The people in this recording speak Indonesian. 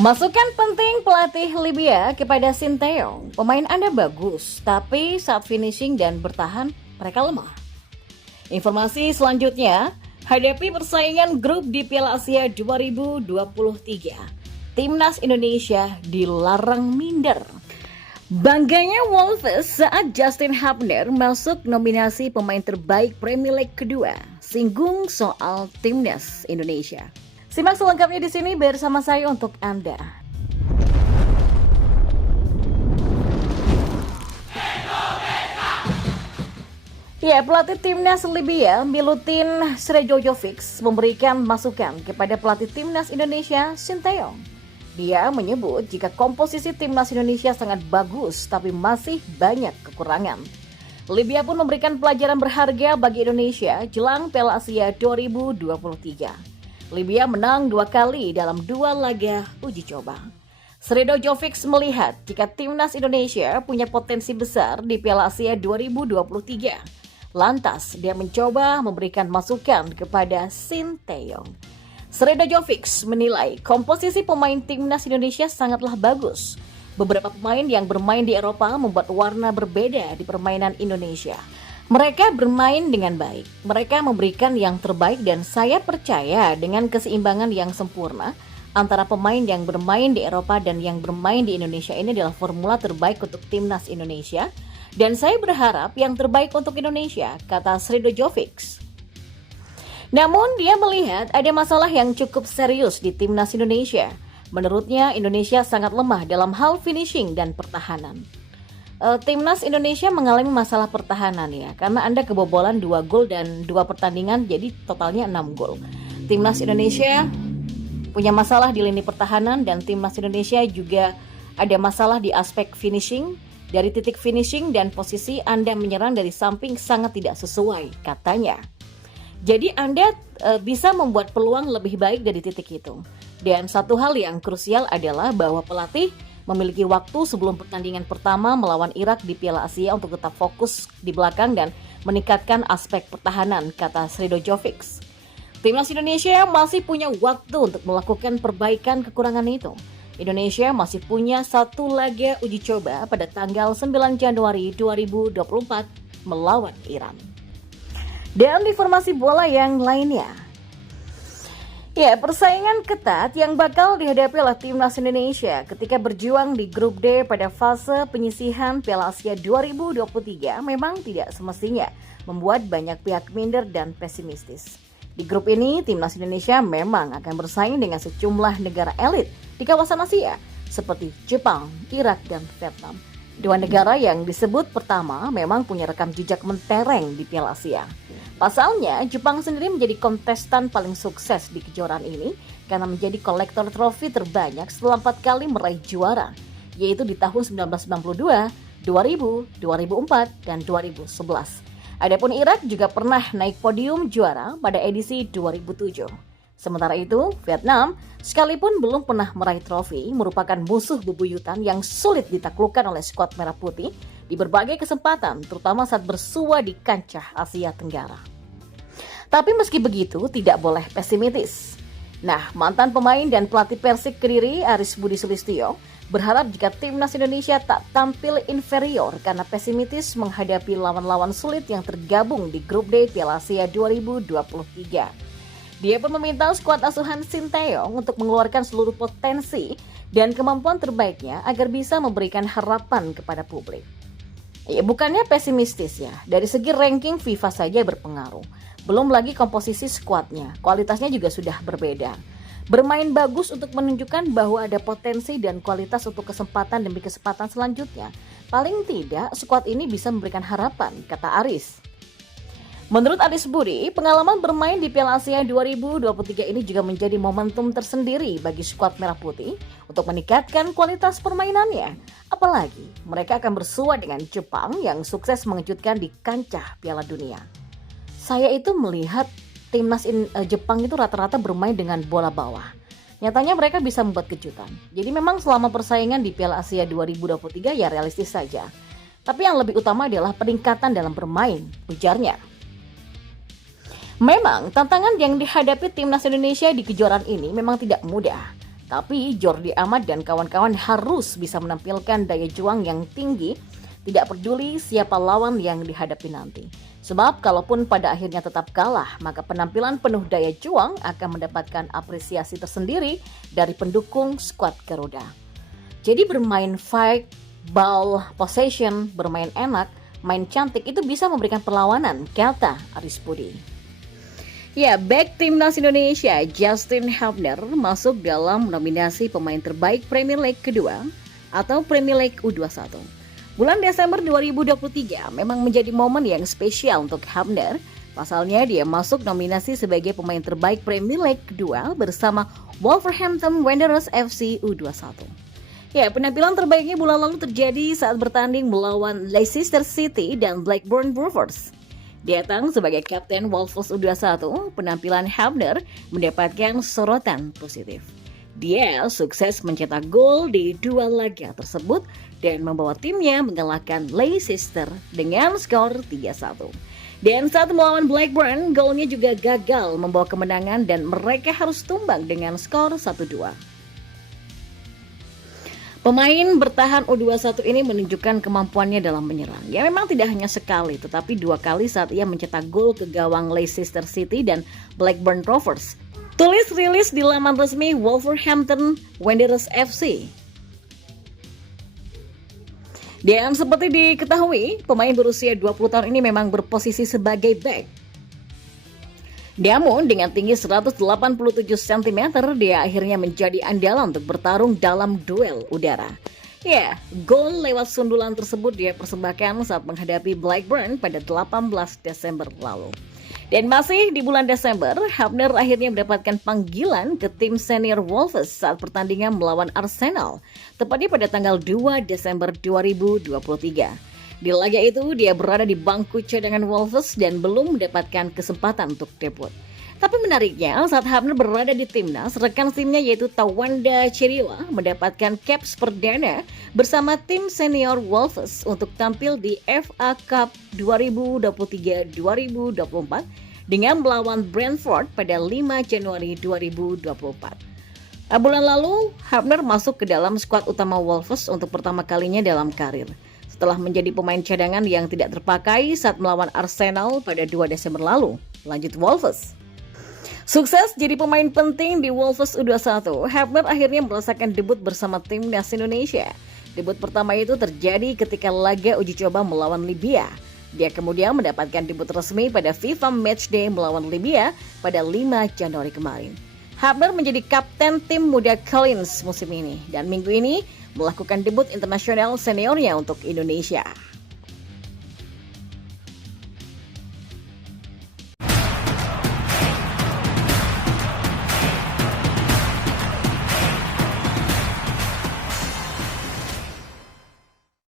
Masukan penting pelatih Libya kepada Sinteyong. Pemain Anda bagus, tapi saat finishing dan bertahan, mereka lemah. Informasi selanjutnya, hadapi persaingan grup di Piala Asia 2023. Timnas Indonesia dilarang minder. Bangganya Wolves saat Justin Hubner masuk nominasi pemain terbaik Premier League kedua. Singgung soal Timnas Indonesia. Simak selengkapnya di sini bersama saya untuk Anda. Ya, pelatih Timnas Libya Milutin Sredojevic memberikan masukan kepada pelatih Timnas Indonesia Sinteyong. Dia menyebut jika komposisi Timnas Indonesia sangat bagus tapi masih banyak kekurangan. Libya pun memberikan pelajaran berharga bagi Indonesia jelang Piala Asia 2023. Libya menang 2 kali dalam 2 laga uji coba. Sredojevic melihat jika Timnas Indonesia punya potensi besar di Piala Asia 2023. Lantas, dia mencoba memberikan masukan kepada Sinteyong. Sredojevic menilai komposisi pemain Timnas Indonesia sangatlah bagus. Beberapa pemain yang bermain di Eropa membuat warna berbeda di permainan Indonesia. Mereka bermain dengan baik, mereka memberikan yang terbaik dan saya percaya dengan keseimbangan yang sempurna antara pemain yang bermain di Eropa dan yang bermain di Indonesia ini adalah formula terbaik untuk Timnas Indonesia dan saya berharap yang terbaik untuk Indonesia, kata Sredojevic. Namun dia melihat ada masalah yang cukup serius di Timnas Indonesia. Menurutnya Indonesia sangat lemah dalam hal finishing dan pertahanan. Timnas Indonesia mengalami masalah pertahanan ya, karena Anda kebobolan 2 gol dan 2 pertandingan jadi totalnya 6 gol. Timnas Indonesia punya masalah di lini pertahanan dan Timnas Indonesia juga ada masalah di aspek finishing. Dari titik finishing dan posisi Anda menyerang dari samping sangat tidak sesuai katanya. Jadi Anda bisa membuat peluang lebih baik dari titik itu. Dan satu hal yang krusial adalah bahwa pelatih memiliki waktu sebelum pertandingan pertama melawan Irak di Piala Asia untuk tetap fokus di belakang dan meningkatkan aspek pertahanan, kata Sredojevic. Timnas Indonesia masih punya waktu untuk melakukan perbaikan kekurangan itu. Indonesia masih punya 1 laga uji coba pada tanggal 9 Januari 2024 melawan Iran. Dan informasi bola yang lainnya. Ya, persaingan ketat yang bakal dihadapi oleh Timnas Indonesia ketika berjuang di grup D pada fase penyisihan Piala Asia 2023 memang tidak semestinya membuat banyak pihak minder dan pesimistis. Di grup ini, Timnas Indonesia memang akan bersaing dengan sejumlah negara elit di kawasan Asia seperti Jepang, Irak, dan Vietnam. 2 negara yang disebut pertama memang punya rekam jejak mentereng di Piala Asia. Pasalnya, Jepang sendiri menjadi kontestan paling sukses di kejuaraan ini karena menjadi kolektor trofi terbanyak setelah 4 kali meraih juara, yaitu di tahun 1992, 2000, 2004, dan 2011. Adapun Irak juga pernah naik podium juara pada edisi 2007. Sementara itu, Vietnam sekalipun belum pernah meraih trofi merupakan musuh bebuyutan yang sulit ditaklukkan oleh skuad Merah Putih di berbagai kesempatan, terutama saat bersua di kancah Asia Tenggara. Tapi meski begitu, tidak boleh pesimis. Nah, mantan pemain dan pelatih Persik Kediri, Aris Budi Sulistyo, berharap jika Timnas Indonesia tak tampil inferior karena pesimistis menghadapi lawan-lawan sulit yang tergabung di grup D Piala Asia 2023. Dia pun meminta skuad asuhan Sinteyong untuk mengeluarkan seluruh potensi dan kemampuan terbaiknya agar bisa memberikan harapan kepada publik. Ya, bukannya pesimistis ya, dari segi ranking FIFA saja berpengaruh. Belum lagi komposisi skuadnya, kualitasnya juga sudah berbeda. Bermain bagus untuk menunjukkan bahwa ada potensi dan kualitas untuk kesempatan demi kesempatan selanjutnya. Paling tidak, skuad ini bisa memberikan harapan, kata Aris. Menurut Aris Budi, pengalaman bermain di Piala Asia 2023 ini juga menjadi momentum tersendiri bagi skuad Merah Putih untuk meningkatkan kualitas permainannya. Apalagi mereka akan bersua dengan Jepang yang sukses mengejutkan di kancah Piala Dunia. Saya itu melihat timnas Jepang itu rata-rata bermain dengan bola bawah. Nyatanya mereka bisa membuat kejutan. Jadi memang selama persaingan di Piala Asia 2023 ya realistis saja. Tapi yang lebih utama adalah peningkatan dalam bermain, ujarnya. Memang tantangan yang dihadapi timnas Indonesia di kejuaraan ini memang tidak mudah. Tapi Jordi Amat dan kawan-kawan harus bisa menampilkan daya juang yang tinggi, tidak peduli siapa lawan yang dihadapi nanti. Sebab kalaupun pada akhirnya tetap kalah, maka penampilan penuh daya juang akan mendapatkan apresiasi tersendiri dari pendukung skuad Garuda. Jadi bermain fight, ball possession, bermain enak, main cantik itu bisa memberikan perlawanan, kata Aris Budi. Ya, back Timnas Indonesia Justin Hubner masuk dalam nominasi pemain terbaik Premier League kedua atau Premier League U21. Bulan Desember 2023 memang menjadi momen yang spesial untuk Hubner. Pasalnya dia masuk nominasi sebagai pemain terbaik Premier League kedua bersama Wolverhampton Wanderers FC U21. Ya, penampilan terbaiknya bulan lalu terjadi saat bertanding melawan Leicester City dan Blackburn Rovers. Datang sebagai kapten Wolves U21, penampilan Hubner mendapatkan sorotan positif. Dia sukses mencetak gol di dua laga tersebut dan membawa timnya mengalahkan Leicester dengan skor 3-1. Dan saat melawan Blackburn, golnya juga gagal membawa kemenangan dan mereka harus tumbang dengan skor 1-2. Pemain bertahan U21 ini menunjukkan kemampuannya dalam menyerang. Ya memang tidak hanya sekali, tetapi 2 kali saat ia mencetak gol ke gawang Leicester City dan Blackburn Rovers. Tulis rilis di laman resmi Wolverhampton Wanderers FC. Dan seperti diketahui, pemain berusia 20 tahun ini memang berposisi sebagai back. Namun dengan tinggi 187 cm, dia akhirnya menjadi andalan untuk bertarung dalam duel udara. Ya, gol lewat sundulan tersebut dia persembahkan saat menghadapi Blackburn pada 18 Desember lalu. Dan masih di bulan Desember, Hubner akhirnya mendapatkan panggilan ke tim senior Wolves saat pertandingan melawan Arsenal, tepatnya pada tanggal 2 Desember 2023. Di laga itu, dia berada di bangku cadangan Wolves dan belum mendapatkan kesempatan untuk debut. Tapi menariknya, saat Hubner berada di timnas, rekan timnya yaitu Tawanda Chirioa mendapatkan caps perdana bersama tim senior Wolves untuk tampil di FA Cup 2023-2024 dengan melawan Brentford pada 5 Januari 2024. Bulan lalu, Hubner masuk ke dalam skuad utama Wolves untuk pertama kalinya dalam karir. Setelah menjadi pemain cadangan yang tidak terpakai saat melawan Arsenal pada 2 Desember lalu. Lanjut Wolves. Sukses jadi pemain penting di Wolves U21, Hubner akhirnya merasakan debut bersama timnas Indonesia. Debut pertama itu terjadi ketika laga uji coba melawan Libya. Dia kemudian mendapatkan debut resmi pada FIFA Matchday melawan Libya pada 5 Januari kemarin. Hubner menjadi kapten tim muda Collins musim ini dan minggu ini melakukan debut internasional seniornya untuk Indonesia.